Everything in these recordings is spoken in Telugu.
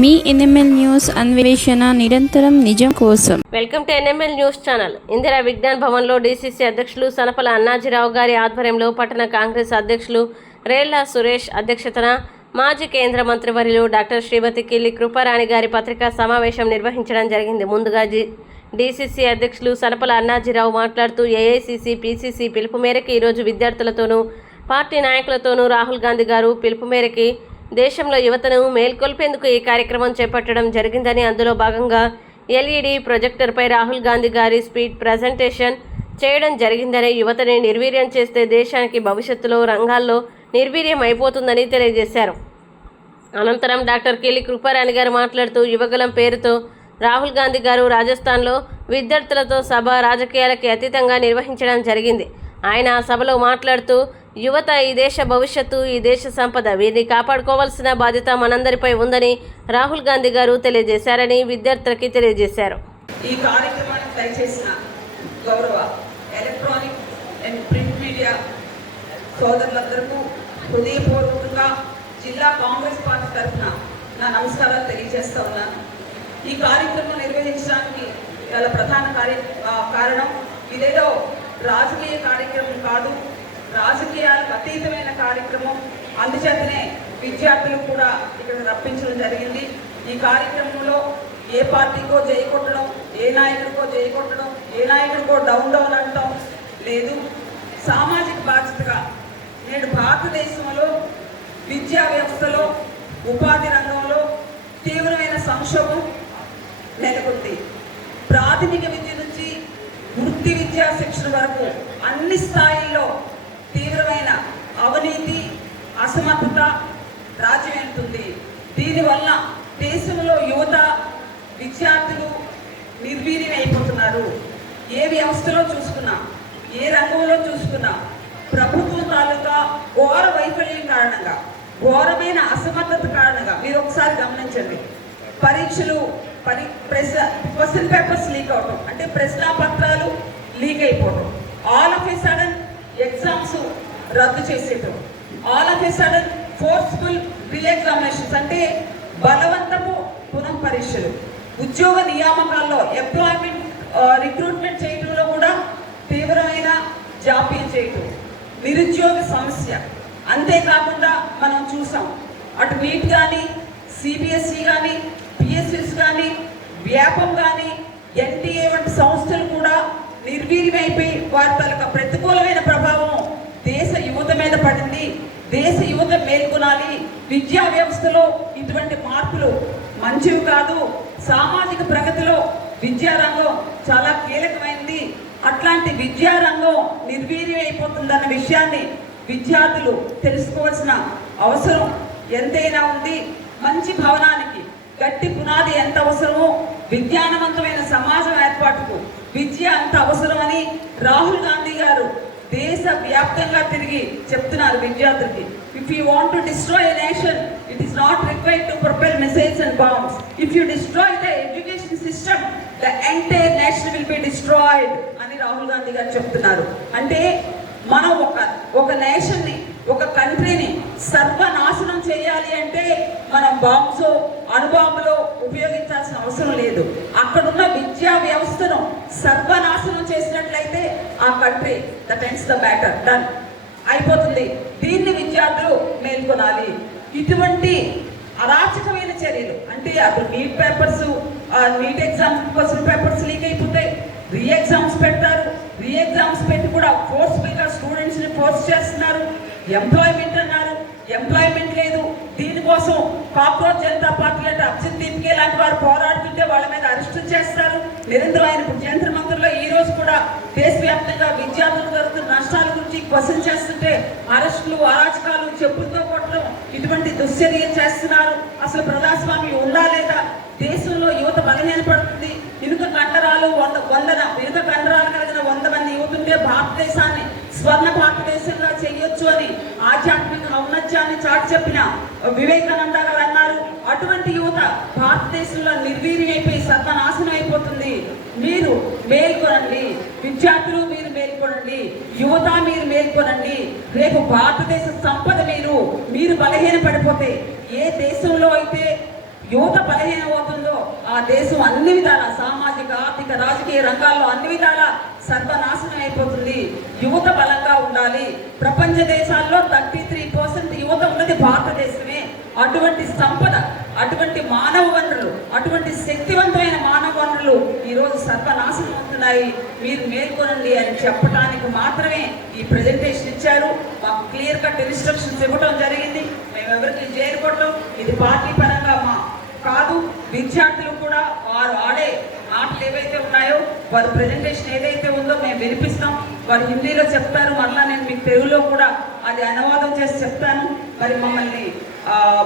మీ ఎన్ఎంఎల్ న్యూస్ అన్వేషణ నిరంతరం నిజం కోసం. Welcome to NML news channel. Indira Vigyan భవన్లో డీసీసీ అధ్యక్షులు సనపల అన్నాజీరావు గారి ఆధ్వర్యంలో పట్టణ కాంగ్రెస్ అధ్యక్షులు రేళ్ల సురేష్ అధ్యక్షతన మాజీ కేంద్ర మంత్రివర్యులు డాక్టర్ శ్రీమతి కిల్లి కృపారాణి గారి పత్రికా సమావేశం నిర్వహించడం జరిగింది. ముందుగా డీసీసీ అధ్యక్షులు సనపల అన్నాజీరావు మాట్లాడుతూ ఏఐసీసీ పీసీసీ పిలుపు మేరకు ఈరోజు విద్యార్థులతోనూ పార్టీ నాయకులతోనూ రాహుల్ గాంధీ గారు పిలుపు మేరకు దేశంలో యువతను మేల్కొల్పేందుకు ఈ కార్యక్రమం చేపట్టడం జరిగిందని, అందులో భాగంగా ఎల్ఈడి ప్రొజెక్టర్పై రాహుల్ గాంధీ గారి స్పీడ్ ప్రజెంటేషన్ చేయడం జరిగిందని, యువతని నిర్వీర్యం చేస్తే దేశానికి భవిష్యత్తులో రంగాల్లో నిర్వీర్యం అయిపోతుందని తెలియజేశారు. అనంతరం డాక్టర్ కిల్లి కృపారాణి గారు మాట్లాడుతూ యువగలం పేరుతో రాహుల్ గాంధీ గారు రాజస్థాన్లో విద్యార్థులతో సభ రాజకీయాలకి అతీతంగా నిర్వహించడం జరిగింది. ఆయన ఆ సభలో మాట్లాడుతూ యువత ఈ దేశ భవిష్యత్తు, ఈ దేశ సంపద, వీరిని కాపాడుకోవాల్సిన బాధ్యత మనందరిపై ఉందని రాహుల్ గాంధీ గారు తెలియజేశారని విద్యార్థులకి తెలియజేశారు. ఈ కార్యక్రమానికి దయచేసిన గౌరవ ఎలక్ట్రానిక్ అండ్ ప్రింట్ మీడియా సోదరులందరికీ హృదయపూర్వకంగా జిల్లా కాంగ్రెస్ పార్టీ తరఫున నా నమస్కారాలు తెలియజేస్తా ఉన్నాను. ఈ కార్యక్రమం నిర్వహించడానికి గల ప్రధాన కారణం ఇదేదో రాజకీయ కార్యక్రమం కాదు, రాజకీయాలకు అతీతమైన కార్యక్రమం. అందుచేతనే విద్యార్థులు కూడా ఇక్కడ రప్పించడం జరిగింది. ఈ కార్యక్రమంలో ఏ పార్టీకో జయకొట్టడం, ఏ నాయకుడికో జయకొట్టడం, ఏ నాయకుడికో డౌన్ అంటాం లేదు. సామాజిక బాధ్యతగా నేడు భారతదేశంలో విద్యా వ్యవస్థలో, ఉపాధి రంగంలో తీవ్రమైన సంక్షోభం నెలకొంది. ప్రాథమిక విద్య నుంచి వృత్తి విద్యా శిక్షణ వరకు అన్ని స్థాయిల్లో తీవ్రమైన అవినీతి, అసమర్థత రాజ్యమేలుతుంది. దీనివల్ల దేశంలో యువత, విద్యార్థులు నిర్వీర్యం అయిపోతున్నారు. ఏ వ్యవస్థలో చూసుకున్నా, ఏ రంగంలో చూసుకున్నా ప్రభుత్వం తాలూకా ఘోర వైఫల్యం కారణంగా, ఘోరమైన అసమర్థత కారణంగా మీరు ఒకసారి గమనించండి. పరీక్షలు క్వశ్చన్ పేపర్స్ లీక్ అవటం, అంటే ప్రశ్న పత్రాలు లీక్ అయిపోవడం, all of a sudden exams రద్దు చేసేయటం, all of a sudden forceful re examinations అంటే బలవంతపు పునః పరీక్షలు, ఉద్యోగ నియామకాల్లో ఎంప్లాయ్మెంట్ రిక్రూట్మెంట్ చేయడంలో కూడా తీవ్రమైన జాప్యం చేయటం, నిరుద్యోగ సమస్య. అంతేకాకుండా మనం చూసాం అటు నీట్ కానీ, సిబిఎస్ఈ కానీ, పిఎస్ఎస్ కానీ, వ్యాపం కానీ, ఎన్టీఏ వంటి సంస్థలు కూడా నిర్వీర్యమైపోయి వారి తాలూకా ప్రతికూలమైన ప్రభావం దేశ యువత మీద పడింది. దేశ యువత మేల్కొనాలి. విద్యా వ్యవస్థలో ఇటువంటి మార్పులు మంచివి కాదు. సామాజిక ప్రగతిలో విద్యారంగం చాలా కీలకమైనది. అట్లాంటి విద్యారంగం నిర్వీర్యం అయిపోతుందన్న విషయాన్ని విద్యార్థులు తెలుసుకోవాల్సిన అవసరం ఎంతైనా ఉంది. మంచి భవనానికి గట్టి పునాది ఎంత అవసరమో విజ్ఞానవంతమైన సమాజం ఏర్పాటుకు విద్య అంత అవసరమని రాహుల్ గాంధీ గారు దేశ వ్యాప్తంగా తిరిగి చెప్తున్నారు విద్యార్థులకి. If you want to destroy a nation, it is not required to propel missiles and bombs. If you destroy the education system, the entire nation will be destroyed అని రాహుల్ గాంధీ గారు చెప్తున్నారు. అంటే మనం ఒక నేషన్ని, ఒక కంట్రీని సర్వనాశనం చేయాలి అంటే మనం బాంబ్స్, అణుబాంబులు ఉపయోగించాల్సిన అవసరం లేదు. అక్కడున్న విద్యా వ్యవస్థను సర్వనాశనం చేసినట్లయితే ఆ country that ends the matter, done అయిపోతుంది. దీన్ని విద్యార్థులు మేల్కొనాలి. ఇటువంటి అరాచకమైన చర్యలు అంటే అప్పుడు NEET papers, NEET exam question papers leak అయిపోతాయి, రీ ఎగ్జామ్స్ పెడతారు, రీ ఎగ్జామ్స్ పెట్టి కూడా ఫోర్స్ఫుల్గా స్టూడెంట్స్ని ఫోర్స్ చేస్తున్నారు. ఎంప్లాయ్మెంట్ అన్నారు, ఎంప్లాయ్మెంట్ లేదు. దీనికోసం కాక్రోచ్ జనతా పార్టీ అంటే అభిజిత్ దీప్కే లాంటి వారు పోరాడుతుంటే వాళ్ళ మీద అరెస్టులు చేస్తారు. నిరంతరమైన కేంద్ర మంత్రుల్లో ఈ రోజు కూడా దేశవ్యాప్తంగా విద్యార్థులు జరుగుతున్న నష్టాల గురించి క్వశ్చన్ చేస్తుంటే అరెస్టులు, అరాచకాలు, చెప్పులతో కొట్టడం, ఇటువంటి దుశ్చర్యలు చేస్తున్నారు. అసలు ప్రజాస్వామ్యం ఉందా లేదా? దేశంలో యువత బలహీనపడుతుంది. ఇనుక కండరాలు ఇనుక కండరాలు కలిగిన 100 మంది యువతుంటే భారతదేశాన్ని స్వర్ణ భారతదేశంగా చేయొచ్చు అని ఆధ్యాత్మిక ఔన్నత్యాన్ని చాటి చెప్పిన వివేకానంద గారు అన్నారు. అటువంటి యువత భారతదేశంలో నిర్వీర్యం అయిపోయి సర్వనాశనం అయిపోతుంది. మీరు మేల్కొనండి, విద్యార్థులు మీరు మేల్కొనండి, యువత మీరు మేల్కొనండి. రేపు భారతదేశ సంపద మీరు బలహీన పడిపోతే, ఏ దేశంలో అయితే యువత బలహీనమవుతుందో ఆ దేశం అన్ని విధాల సామాజిక ఆర్థిక రాజకీయ రంగాల్లో అన్ని విధాల సర్వనాశనం అయిపోతుంది. యువత బలంగా ఉండాలి. ప్రపంచ దేశాల్లో 33% యువత ఉన్నది భారతదేశమే. అటువంటి సంపద, అటువంటి మానవ వనరులు, అటువంటి శక్తివంతమైన మానవ వనరులు ఈరోజు సర్వనాశనం అవుతున్నాయి. మీరు మేల్కొనండి అని చెప్పడానికి మాత్రమే ఈ ప్రజెంటేషన్ ఇచ్చారు. మాకు క్లియర్ కట్ ఇన్స్ట్రక్షన్స్ ఇవ్వడం జరిగింది. మేము ఎవరికి చేరుకోవడం ఇది పార్టీ పరంగా కాదు. విద్యార్థులు కూడా వారు ఆడే ఆటలు ఏవైతే ఉన్నాయో వారి ప్రజెంటేషన్ ఏదైతే ఉందో మేము వినిపిస్తాం. వారు హిందీలో చెప్తారు, మరలా నేను మీకు తెలుగులో కూడా అది అనువాదం చేసి చెప్తాను. మరి మమ్మల్ని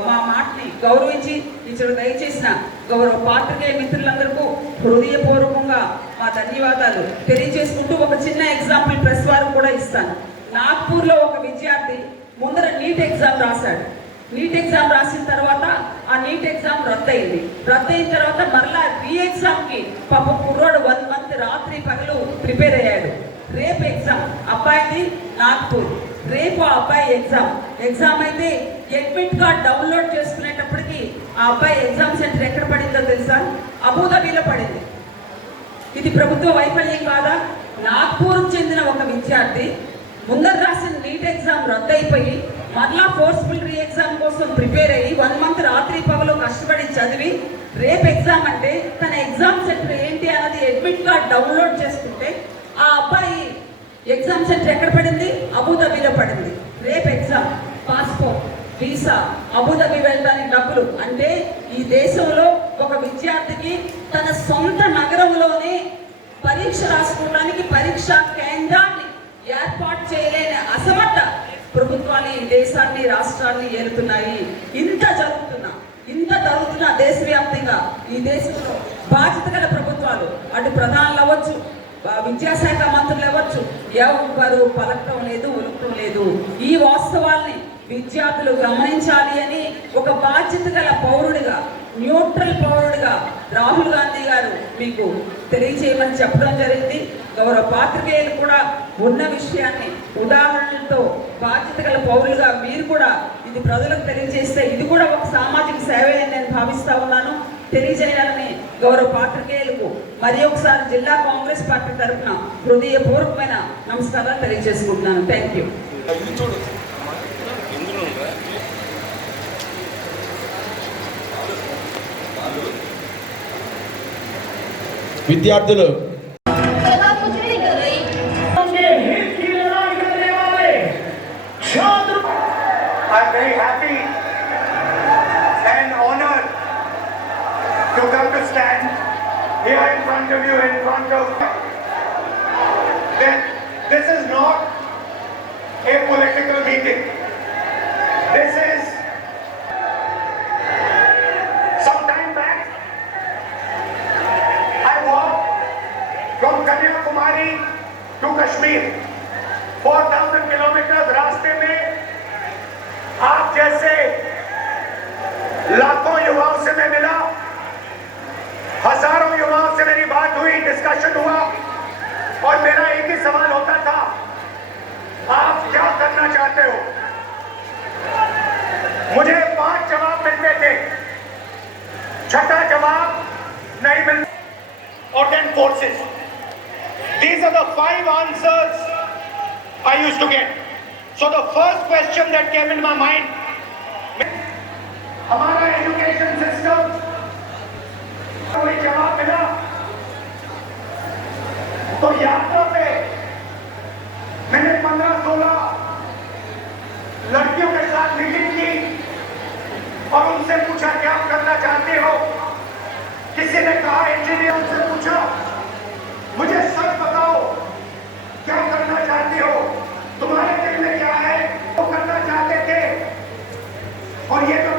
మా మాటని గౌరవించి ఇచ్చడు దయచేసిన గౌరవ పాత్రికేయ మిత్రులందరికీ హృదయపూర్వకంగా మా ధన్యవాదాలు తెలియజేసుకుంటూ ఒక చిన్న ఎగ్జాంపుల్ ప్రెస్ వారు కూడా ఇస్తాను. నాగ్పూర్లో ఒక విద్యార్థి ముందర నీట్ ఎగ్జామ్ రాశాడు. నీట్ ఎగ్జామ్ రాసిన తర్వాత ఆ నీట్ ఎగ్జామ్ రద్దయింది. రద్దయిన తర్వాత మరలా రీ ఎగ్జామ్కి పాప కుర్రోడు 1 మంత్ రాత్రి పగలు ప్రిపేర్ అయ్యాడు. రేపు ఎగ్జామ్ అబ్బాయిది నాగ్పూర్. రేపు ఆ అబ్బాయి ఎగ్జామ్ అయితే అడ్మిట్ కార్డ్ డౌన్లోడ్ చేసుకునేటప్పటికి ఆ అబ్బాయి ఎగ్జామ్ సెంటర్ ఎక్కడ పడిందో తెలుసా? అబుదాబిలో పడింది. ఇది ప్రభుత్వ వైఫల్యం కాదా? నాగ్పూర్కు చెందిన ఒక విద్యార్థి ముందర రాసిన నీట్ ఎగ్జామ్ రద్దయిపోయి మరలా ఫోర్స్ఫుల్ రీ ఎగ్జామ్ కోసం ప్రిపేర్ అయ్యి 1 మంత్ రాత్రి పగలు కష్టపడి చదివి రేపు ఎగ్జామ్ అంటే తన ఎగ్జామ్ సెంటర్ ఏంటి అన్నది అడ్మిట్ కార్డ్ డౌన్లోడ్ చేసుకుంటే ఆ అబ్బాయి ఎగ్జామ్ సెంటర్ ఎక్కడ పడింది? అబుదాబిలో పడింది. రేపు ఎగ్జామ్, పాస్పోర్ట్, వీసా, అబుదాబి వెళ్ళడానికి డబ్బులు. అంటే ఈ దేశంలో ఒక విద్యార్థికి తన సొంత నగరంలోనే పరీక్ష రాసుకోవడానికి పరీక్షా కేంద్రాన్ని ఏర్పాటు చేయలేని అసమర్థ ప్రభుత్వాలు ఈ దేశాన్ని రాష్ట్రాన్ని ఏలుతున్నాయి. ఇంత జరుగుతున్నా దేశవ్యాప్తంగా ఈ దేశంలో బాధ్యత గల ప్రభుత్వాలు అటు ప్రధానులు అవ్వచ్చు, విద్యాశాఖ మంత్రులు అవ్వచ్చు, ఎవరు పలకటం లేదు, ఉలకటం లేదు. ఈ వాస్తవాల్ని విద్యార్థులు గమనించాలి అని ఒక బాధ్యత గల పౌరుడిగా, న్యూట్రల్ పౌరుడిగా రాహుల్ గాంధీ గారు మీకు తెలియచేయమని చెప్పడం జరిగింది. గౌరవ పాత్రికేయులు కూడా ఉన్న విషయాన్ని ఉదాహరణలతో బాధ్యత గల పౌరులుగా మీరు కూడా ఇది ప్రజలకు తెలియజేస్తే ఇది కూడా ఒక సామాజిక సేవే అని నేను భావిస్తా ఉన్నాను. తెలియజేయాలని గౌరవ పాత్రికేయులకు మరి ఒకసారి జిల్లా కాంగ్రెస్ పార్టీ తరఫున హృదయపూర్వకమైన నమస్కారాలు తెలియజేసుకుంటున్నాను. Thank you. విద్యార్థులు I'm very happy and honored to come to stand here in front of you, in front of that. This is not a political meeting. This is some time back I walked from Kanyakumari to Kashmir, 4,000 kilometers. रास्ते में आप जैसे लाखों युवाओं से मैं मिला, हजारों युवाओं से मेरी बात हुई, डिस्कशन हुआ और मेरा एक ही सवाल होता था, आप क्या करना चाहते हो? मुझे 5 जवाब मिलते थे, छठा जवाब नहीं मिलता. Ordnance forces. These are the 5 answers I used to get. So the first question that came in my mind, हमारा एजुकेशन सिस्टम कोई जवाब मिला तो यात्रा पे मैंने 15-16 लड़कियों के साथ मीटिंग की और उनसे पूछा क्या करना चाहते हो. किसी ने कहा इंजीनियर से पूछा मुझे सच बताओ क्या करना चाहते हो, तुम्हारे दिल में क्या है वो करना चाहते थे. और ये तो